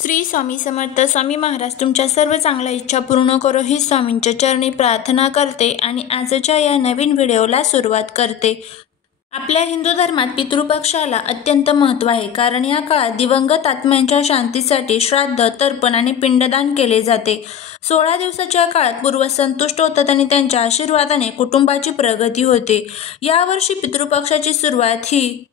श्री स्वामी समर्थ. स्वामी महाराज तुमच्या सर्व चांगल्या इच्छा पूर्ण करो ही स्वामींच्या चरणी प्रार्थना करते आणि आजच्या या नवीन व्हिडिओला सुरुवात करते. आपल्या हिंदू धर्मात पितृपक्षाला अत्यंत महत्त्व आहे, कारण या काळात दिवंगत आत्म्यांच्या शांतीसाठी श्राद्ध, तर्पण आणि पिंडदान केले जाते. 16 दिवसाच्या काळात पूर्वज संतुष्ट होतात आणि त्यांच्या आशीर्वादाने कुटुंबाची प्रगती होते. यावर्षी पितृपक्षाची सुरुवात ही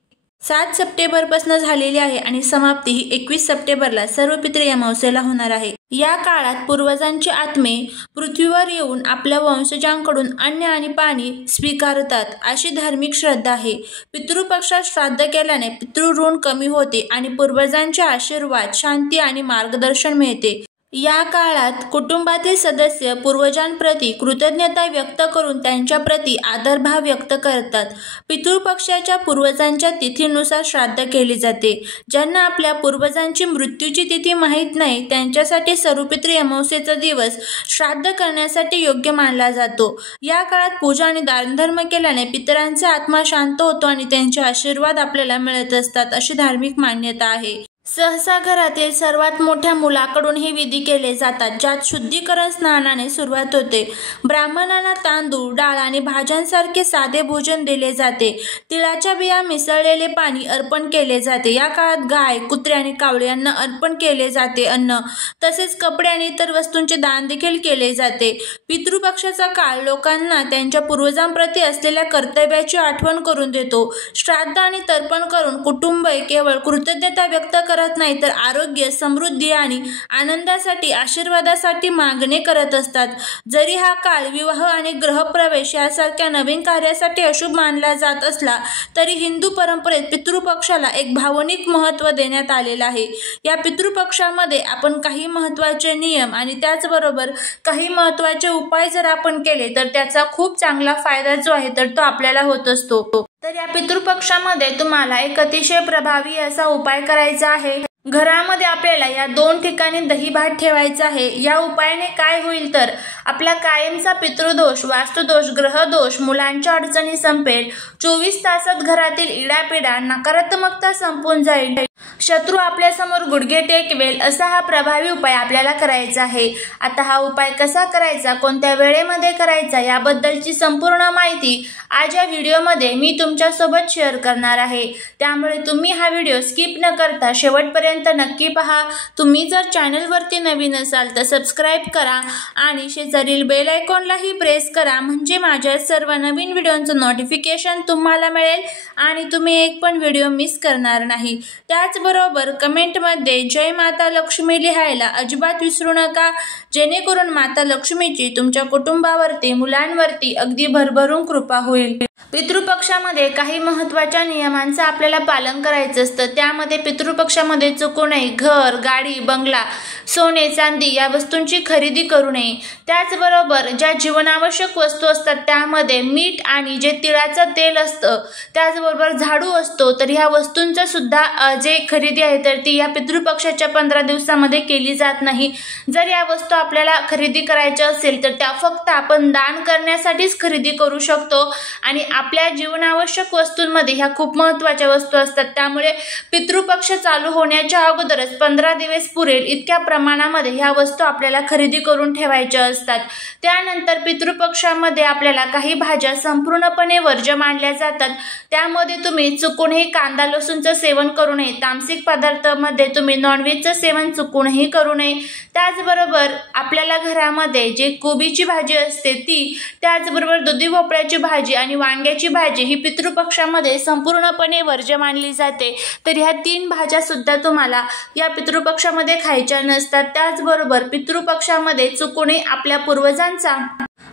7 सप्टेंबरपासून झालेली आहे आणि समाप्ती ही 21 सप्टेंबरला सर्व पितृ अमावस्येला होणार आहे. या काळात पूर्वजांचे आत्मे पृथ्वीवर येऊन आपल्या वंशजांकडून अन्न आणि पाणी स्वीकारतात, अशी धार्मिक श्रद्धा आहे. पितृपक्षात श्राद्ध केल्याने पितृऋण कमी होते आणि पूर्वजांचे आशीर्वाद, शांती आणि मार्गदर्शन मिळते. या काळात कुटुंबातील सदस्य पूर्वजांप्रती कृतज्ञता व्यक्त करून त्यांच्याप्रती आदरभाव व्यक्त करतात. पितृपक्षाच्या पूर्वजांच्या तिथीनुसार श्राद्ध केले जाते. ज्यांना आपल्या पूर्वजांची मृत्यूची तिथी माहीत नाही त्यांच्यासाठी सर्वपितृ अमावस्येचा दिवस श्राद्ध करण्यासाठी योग्य मानला जातो. या काळात पूजा आणि दानधर्म केल्याने पितरांचा आत्मा शांत होतो आणि त्यांचे आशीर्वाद आपल्याला मिळत असतात, अशी धार्मिक मान्यता आहे. सहसा घरातील सर्वात मोठ्या मुलाकडून हे विधी केले जातात, ज्यात शुद्धीकरण स्नानाने सुरुवात होते. ब्राह्मणांना तांदूळ, डाळ आणि भाज्यांसारखे साधे भोजन दिले जाते. तिळाच्या बिया मिसळलेले पाणी अर्पण केले जाते. या काळात गाय, कुत्रे आणि कावळे यांना अर्पण केले जाते. अन्न तसेच कपडे आणि इतर वस्तूंचे दान देखील केले जाते. पितृपक्षाचा काळ लोकांना त्यांच्या पूर्वजांप्रती असलेल्या कर्तव्याची आठवण करून देतो. श्राद्ध आणि तर्पण करून कुटुंब केवळ कृतज्ञता व्यक्त करत नाही तर आरोग्य, समृद्धी आणि आनंदासाठी, आशीर्वादासाठी मागणी करत असतात. जरी हा काळ विवाह आणि गृहप्रवेश यासारख्या नवीन कार्यासाठी अशुभ मानला जात असला तरी हिंदू परंपरेत पितृपक्षाला एक भावनिक महत्त्व देण्यात आलेलं आहे. या पितृपक्षामध्ये आपण काही महत्त्वाचे नियम आणि त्याचबरोबर काही महत्त्वाचे उपाय जर आपण केले तर त्याचा खूप चांगला फायदा जो आहे तर तो आपल्याला होत असतो. तर या पितृपक्षामध्ये तुम्हाला एक अतिशय प्रभावी असा उपाय करायचा आहे. घरामध्ये आपल्याला या 2 ठिकाणी दही भात ठेवायचा आहे. या उपायाने काय होईल तर आपला कायमचा पितृदोष, वास्तुदोष, ग्रहदोष, मुलांच्या अडचणी संपेल. 24 तासात घरातील इडापिडा, नकारात्मकता संपून जाईल. शत्रू आपल्या समोर गुडघे टेकवेल. असा हा प्रभावी उपाय आपल्याला करायचा आहे. आता हा उपाय कसा करायचा, कोणत्या वेळेमध्ये करायचा याबद्दलची संपूर्ण माहिती आज या व्हिडिओमध्ये मी तुमच्या सोबत शेअर करणार आहे. त्यामुळे तुम्ही हा व्हिडिओ स्किप न करता शेवटपर्यंत नक्की पहा. तुम्ही जर चॅनलवरती नवीन असाल तर सबस्क्राईब करा आणि शेजारील बेल आयकॉनलाही प्रेस करा, म्हणजे माझ्या सर्व नवीन व्हिडिओचं नोटिफिकेशन तुम्हाला मिळेल आणि तुम्ही एक पण व्हिडिओ मिस करणार नाही. त्याचबरोबर कमेंटमध्ये जय माता लक्ष्मी लिहायला अजिबात विसरू नका, जेणेकरून माता लक्ष्मीची तुमच्या कुटुंबावरती, मुलांवरती अगदी भरभरून कृपा होईल. पितृपक्षामध्ये काही महत्त्वाच्या नियमांचं आपल्याला पालन करायचं असतं. त्यामध्ये पितृपक्षामध्ये चुकू नये घर, गाडी, बंगला, सोने, चांदी या वस्तूंची खरेदी करू नये. त्याचबरोबर ज्या जीवनावश्यक वस्तू असतात त्यामध्ये मीठ आणि जे तिळाचं तेल असतं, त्याचबरोबर झाडू असतो, तर ह्या वस्तूंचं सुद्धा जे खरेदी आहे तर ती या पितृपक्षाच्या 15 दिवसामध्ये केली जात नाही. जर या वस्तू आपल्याला खरेदी करायच्या असेल तर त्या फक्त आपण दान करण्यासाठीच खरेदी करू शकतो आणि आपल्या जीवनावश्यक वस्तूंमध्ये ह्या खूप महत्त्वाच्या वस्तू असतात. त्यामुळे पितृपक्ष चालू होण्याच्या अगोदरच 15 दिवस पुरेल इतक्या प्रमाणामध्ये ह्या वस्तू आपल्याला खरेदी करून ठेवायच्या असतात. त्यानंतर पितृपक्षामध्ये आपल्याला काही भाज्या संपूर्णपणे वर्ज्य मानल्या जातात. त्यामध्ये तुम्ही चुकूनही कांदा, लसूणचं सेवन करू नये. तामसिक पदार्थामध्ये तुम्ही नॉनव्हेजचं सेवन चुकूनही करू नये. त्याचबरोबर आपल्याला घरामध्ये जे कोबीची भाजी असते ती, त्याचबरोबर दुधी भोपळ्याची भाजी आणि वांग्याची भाजी ही पितृपक्षामध्ये संपूर्णपणे वर्ज्य मानली जाते. तर ह्या 3 भाज्या सुद्धा तुम्हाला या पितृपक्षामध्ये खायच्या नसतात. त्याचबरोबर पितृपक्षामध्ये चुकूनही आपल्या पूर्वजांचा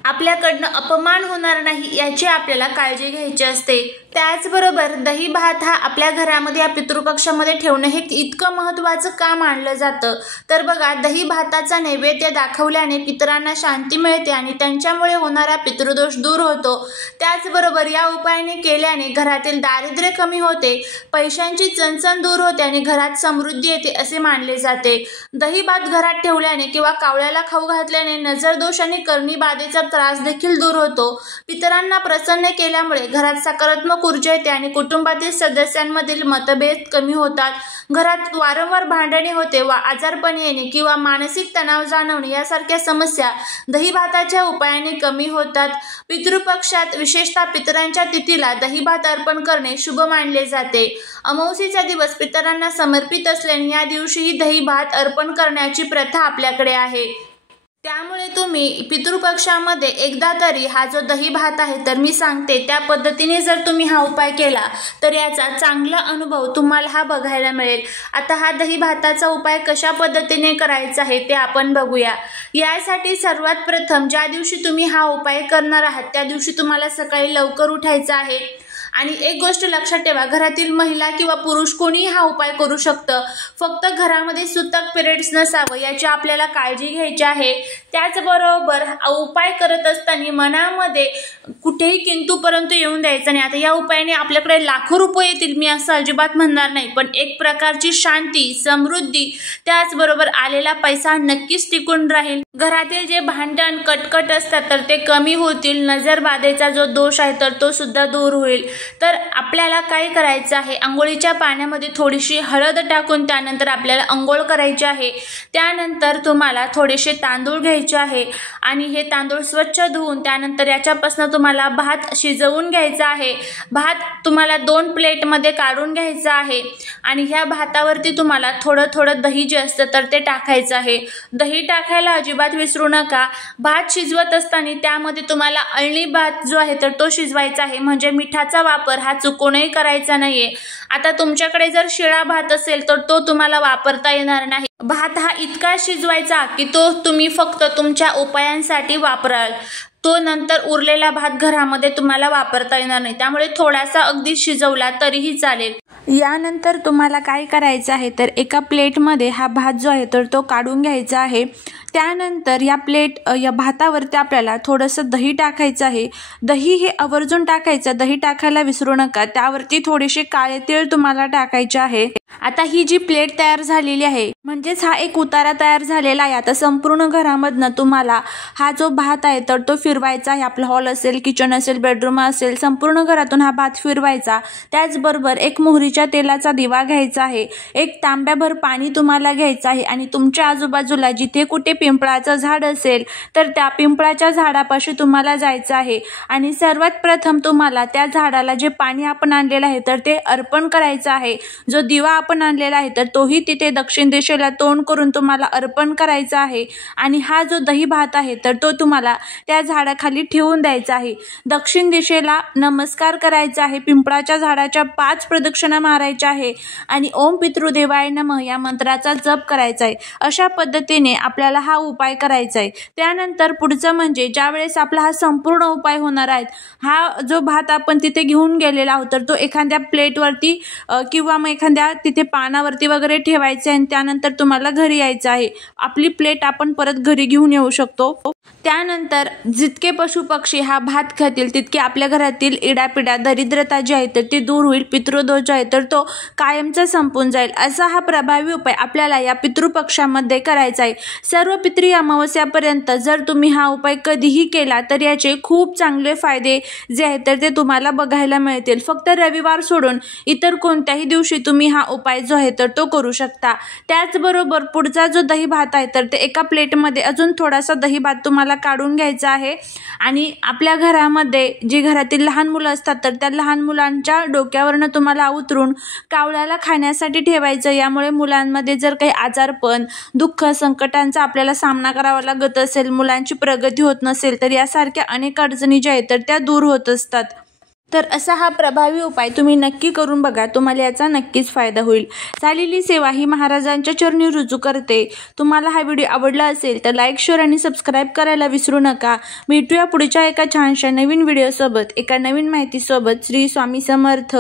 आपल्याकडनं अपमान होणार नाही याची आपल्याला काळजी घ्यायची असते. त्याचबरोबर दही भात हा आपल्या घरामध्ये या पितृपक्षामध्ये ठेवणं हे इतकं महत्त्वाचं का मानलं जातं तर बघा, दही भाताचा नैवेद्य दाखवल्याने पितरांना शांती मिळते आणि त्यांच्यामुळे होणारा पितृदोष दूर होतो. त्याचबरोबर या उपायाने केल्याने घरातील दारिद्र्य कमी होते, पैशांची चणचण दूर होते आणि घरात समृद्धी येते असे मानले जाते. दही भात घरात ठेवल्याने किंवा कावळ्याला खाऊ घातल्याने नजरदोष आणि करणी बाधेचा त्रास देखील दूर होतो. पितरांना प्रसन्न केल्यामुळे घरात सकारात्मक सकारात्मक ऊर्जा येते आणि कुटुंबातील सदस्यांमधील मतभेद कमी होतात. घरात वारंवार भांडणे होते व आजारपण येणे किंवा मानसिक तणाव जाणवणे यासारख्या समस्या दही भाताच्या उपायाने कमी होतात. पितृपक्षात विशेषतः पितरांच्या तिथीला दही भात अर्पण करणे शुभ मानले जाते. अमावस्येचा दिवस पितरांना समर्पित असल्याने या दिवशीही दही भात अर्पण करण्याची प्रथा आपल्याकडे आहे. त्यामुळे तुम्ही पितृपक्षामध्ये एकदा तरी हा जो दही भात आहे तर मी सांगते त्या पद्धतीने जर तुम्ही हा उपाय केला तर याचा चांगला अनुभव तुम्हाला हा बघायला मिळेल. आता हा दही भाताचा उपाय कशा पद्धतीने करायचा आहे ते आपण बघूया. यासाठी सर्वात प्रथम ज्या दिवशी तुम्ही हा उपाय करणार आहात त्या दिवशी तुम्हाला सकाळी लवकर उठायचं आहे. आणि एक गोष्ट लक्षात ठेवा, घरातील महिला किंवा पुरुष कोणीही हा उपाय करू शकतं. फक्त घरामध्ये सुतक पिरियड्स नसावं याची आपल्याला काळजी घ्यायची आहे. त्याचबरोबर उपाय करत असताना मनामध्ये कुठेही किंतु परंतु येऊन द्यायचं नाही. आता या उपायाने आपल्याकडे लाखो रुपये येतील मी असं अजिबात म्हणणार नाही, पण एक प्रकारची शांती, समृद्धी, त्याचबरोबर आलेला पैसा नक्कीच टिकून राहील. घरातील जे भांडण कटकट असतात तर ते कमी होतील. नजरबाधेचा जो दोष आहे तर तो सुद्धा दूर होईल. तर आपल्याला काय करायचं आहे, अंघोळीच्या पाण्यामध्ये थोडीशी हळद टाकून त्यानंतर आपल्याला अंघोळ करायची आहे. त्यानंतर तुम्हाला थोडेसे तांदूळ घ्यायचे आहे आणि हे तांदूळ स्वच्छ धुवून त्यानंतर याच्यापासून तुम्हाला भात शिजवून घ्यायचा आहे. भात तुम्हाला 2 प्लेटमध्ये काढून घ्यायचा आहे आणि ह्या भातावरती तुम्हाला थोडं थोडं दही जे असतं तर ते टाकायचं आहे. दही टाकायला अजिबात विसरू नका. भात शिजवत असताना त्यामध्ये तुम्हाला अळणी भात जो आहे तर तो शिजवायचा आहे, म्हणजे मिठाचा वापर हा चुकूनही करायचा नाहीये. आता तुमच्याकडे जर शिळा भात असेल तर तो तुम्हाला वापरता येणार नाही. भात हा इतका शिजवायचा की तो तुम्ही फक्त तुमच्या उपायांसाठी वापराल. तो नंतर उरलेला भात घरामध्ये तुम्हाला वापरता येणार नाही. त्यामुळे थोडासा अगदी शिजवला तरीही चालेल. यानंतर तुम्हाला काय करायचं आहे तर एका प्लेटमध्ये हा भात जो आहे तर तो काढून घ्यायचा आहे. त्यानंतर या भातावरती आपल्याला थोडंसं दही टाकायचं आहे. दही हे आवर्जून टाकायचं, दही टाकायला विसरू नका. त्यावरती थोडेसे काळे तीळ तुम्हाला टाकायचे आहे. आता ही जी प्लेट तयार झालेली आहे म्हणजेच हा एक उतारा तयार झालेला आहे. आता संपूर्ण घरामधनं तुम्हाला हा जो भात आहे तर तो फिरवायचा आहे. आपला हॉल असेल, किचन असेल, बेडरूम असेल, संपूर्ण घरातून हा भात फिरवायचा. त्याचबरोबर एक मोहरीच्या तेलाचा दिवा घ्यायचा आहे. एक तांब्याभर पाणी तुम्हाला घ्यायचं आहे आणि तुमच्या आजूबाजूला जिथे कुठे पिंपळाचं झाड असेल तर त्या पिंपळाच्या झाडापाशी तुम्हाला जायचं आहे आणि सर्वात प्रथम तुम्हाला त्या झाडाला जे पाणी आपण आणलेलं आहे तर ते अर्पण करायचं आहे. जो दिवा आपण आणलेला आहे तर तोही तिथे दक्षिण दिशेला तोंड करून तुम्हाला अर्पण करायचा आहे आणि हा जो दही भात आहे तर तो तुम्हाला त्या झाडाखाली ठेवून द्यायचा आहे. दक्षिण दिशेला नमस्कार करायचा आहे. पिंपळाच्या झाडाच्या 5 प्रदक्षिणा मारायच्या आहे आणि ओम पितृदेवाय नमः या मंत्राचा जप करायचा आहे. अशा पद्धतीने आपल्याला हा उपाय करायचा आहे. त्यानंतर पुढचं म्हणजे ज्यावेळेस आपला हा संपूर्ण उपाय होणार आहे, हा जो भात आपण तिथे घेऊन गेलेला आहोत तर तो एखाद्या प्लेटवरती किंवा मग एखाद्या तिथे पानावरती वगैरे ठेवायचं आहे आणि त्यानंतर तुम्हाला घरी यायचं आहे. आपली प्लेट आपण परत घरी घेऊन येऊ शकतो. त्यानंतर जितके पशुपक्षी हा भात खातील तितके आपल्या घरातील इडापिडा, दरिद्रता जी आहे तर ती दूर होईल. पितृदोष जो आहे तर तो कायमचा संपून जाईल. असा हा प्रभावी उपाय आपल्याला या पितृपक्षामध्ये करायचा आहे. सर्व पितृ अमावस्यापर्यंत जर तुम्ही हा उपाय कधीही केला तर याचे खूप चांगले फायदे जे आहेत तर ते तुम्हाला बघायला मिळतील. फक्त रविवार सोडून इतर कोणत्याही दिवशी तुम्ही हा उपाय जो आहे तर तो करू शकता. त्याचबरोबर पुढचा जो दही भात आहे तर ते एका प्लेटमध्ये अजून थोडासा दही भात तुम्हाला काढून घ्यायचा आहे आणि आपल्या घरामध्ये जी घरातील लहान मुलं असतात तर त्या लहान मुलांच्या डोक्यावरनं तुम्हाला उतरून कावळ्याला खाण्यासाठी ठेवायचं. यामुळे मुलांमध्ये जर काही आजारपण, दुःख, संकटांचा आपल्याला सामना करावा लागत असेल, मुलांची प्रगती होत नसेल तर यासारख्या अनेक अडचणी ज्या आहेत तर त्या दूर होत असतात. तर असा हा प्रभावी उपाय तुम्ही नक्की करून बघा. तुम्हाला याचा नक्कीच फायदा होईल. झालेली सेवा ही महाराजांच्या चरणी रुजू करते. तुम्हाला हा व्हिडिओ आवडला असेल तर लाईक, शेअर आणि सबस्क्राईब करायला विसरू नका. भेटूया पुढच्या एका छानशा नवीन व्हिडिओसोबत, एका नवीन माहितीसोबत. श्री स्वामी समर्थ.